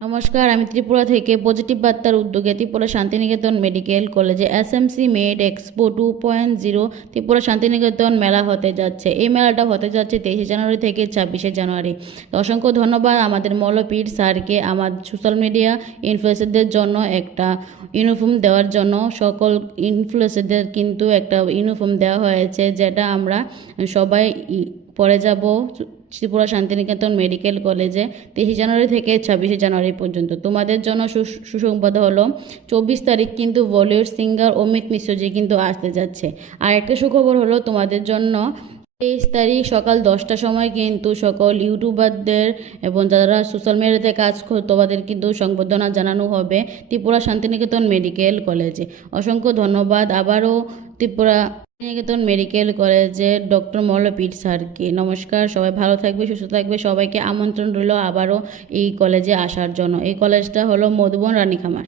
নমস্কার, আমি ত্রিপুরা থেকে পজিটিভ বার্তার উদ্যোগে ত্রিপুরা শান্তিনিকেতন মেডিকেল কলেজে SMC med expo 2.0 Tripura Santiniketan মেলা হতে যাচ্ছে। এই মেলাটা হতে যাচ্ছে 23 জানুয়ারি থেকে 26 জানুয়ারি। তো অসংখ্য ধন্যবাদ আমাদের মৌলপীর স্যারকে আমার সোশ্যাল মিডিয়া ইনফ্লুয়েন্সারদের জন্য একটা ইউনিফর্ম দেওয়ার জন্য। সকল ইনফ্লুয়েন্সারদের কিন্তু একটা ইউনিফর্ম দেওয়া হয়েছে, যেটা আমরা সবাই পরে যাব ত্রিপুরা শান্তিনিকেতন মেডিকেল কলেজে 23 জানুয়ারি থেকে 26 জানুয়ারি পর্যন্ত। তোমাদের জন্য সুসংবাদ হলো 24 তারিখ কিন্তু বলিউড সিঙ্গার অমিত মিশ্রজি কিন্তু আসতে যাচ্ছে। আর একটা সুখবর হলো তোমাদের জন্য 23 তারিখ সকাল 10টার সময় কিন্তু সকল ইউটিউবারদের এবং যারা সোশ্যাল মিডিয়াতে কাজ করে তোমাদের কিন্তু সংবর্ধনা জানানো হবে ত্রিপুরা শান্তিনিকেতন মেডিকেল কলেজে। অসংখ্য ধন্যবাদ আবারও ত্রিপুরা শান্তিনিকেতন মেডিকেল কলেজের ডক্টর মৌলপীর স্যারকে। নমস্কার, সবাই ভালো থাকবে, সুস্থ থাকবে। সবাইকে আমন্ত্রণ রইল আবারও এই কলেজে আসার জন্য। এই কলেজটা হলো মধুবন রানীখামার।